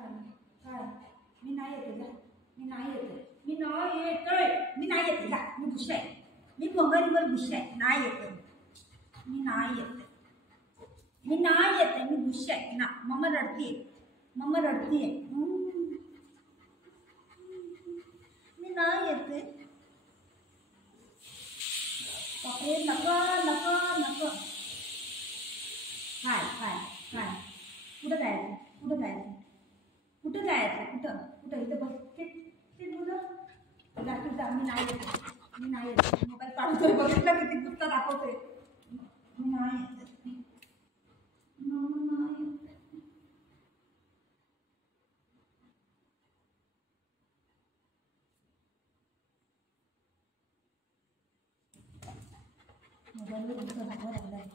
काय मी नाही येते जा, मी नाही येते, मी नाही येतोय, मी नाही येते जा, मी गुस्सा आहे, मी भंगरीवर गुस्सा आहे, नाही येते, मी नाही येते, मी नाही येते, मी गुस्सा आहे ना. मम्मा रडतीये, मम्मा रडतीये, मी नाही येते. बापरे नका नका नका. काय काय काय कुठं जायचं, कुठं जायचं, कुठं जायचं, कुठं कुठं इथं बस ते मुलं जास्त जा. मी नाही येते, मी नाही येते. मोबाईल पाहतोय, बघितलं किती पुस्तक दाखवतोय. मी नाही येते, नाही येते. मोबाईलवर पुस्तक दाखवा लागलाय.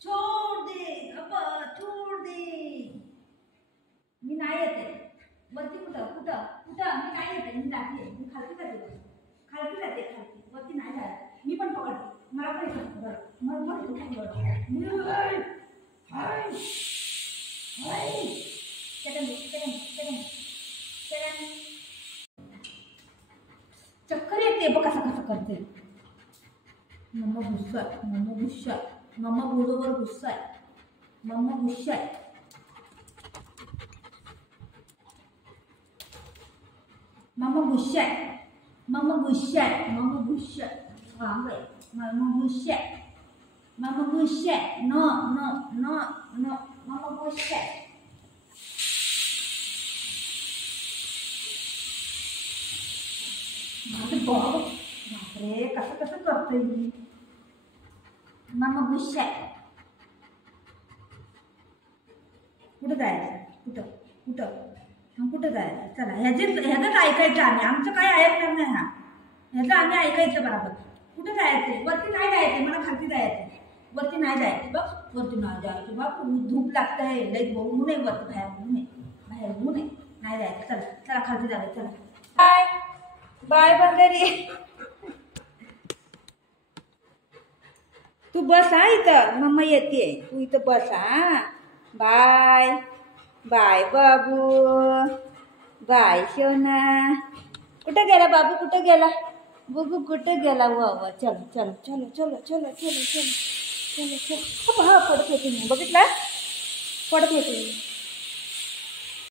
छोड़ दे अब्बा, छोड़ दे. मी नाही येते. वरती कुठं कुठं कुठं मी नाही येते, मी जाते, मी खालती जाते, खालती जाते, खालती वरती नाही जात. मी पण पकडते, मला पण येतं बरं, मला पण चक्कर येते बघ कसं कसं करते. मम्मा गुस्सा आहे, मम्मा गुस्सा आहे, मम्मा बोलोवर गुस्सा आहे, मम्मा गुस्सा आहे. मम्मा गुस्सा आहे, मम्मा गुस्सा आहे, मम्मा गुस्सा आहे. मम्मा गुस्सा आहे, मम्मा गुस्सा आहे. नो नो नो नो, मम्मा गुस्सा आहे. माझं बाप, बापरे कसं कसं करतोय मी. मम्मा गुस्सा आहे. कुठं जायचं, कुठं कुठं कुठं जायचं. चला ह्याचंच ऐकायचं आम्ही, आमचं काय ऐकणार नाही. हा ह्याचं आम्ही ऐकायचं बरोबर. कुठं जायचं, वरती नाही जायचं, मला खालती जायचं. वरती नाही जायचं बघ, वरती नाही जायचं बाप, धूप लागतंय लई, ऊन आहे वरती, बाहेर ऊन आहे, बाहेर ऊन आहे, नाही जायचं. चला चला खालती जायचं. चला बाय बाय बंगारी. तू बस हा इथं, मम्मा येते, तू इथं बस हा. बाय बाय बाबू, बाय सोना. कुठं गेला बाबू, कुठं गेला बघू, कुठं गेला. वा चलो चलो चलो चलो चलो चलो चलो चलो चलो. हा पडत होती, बघितला पडत होती.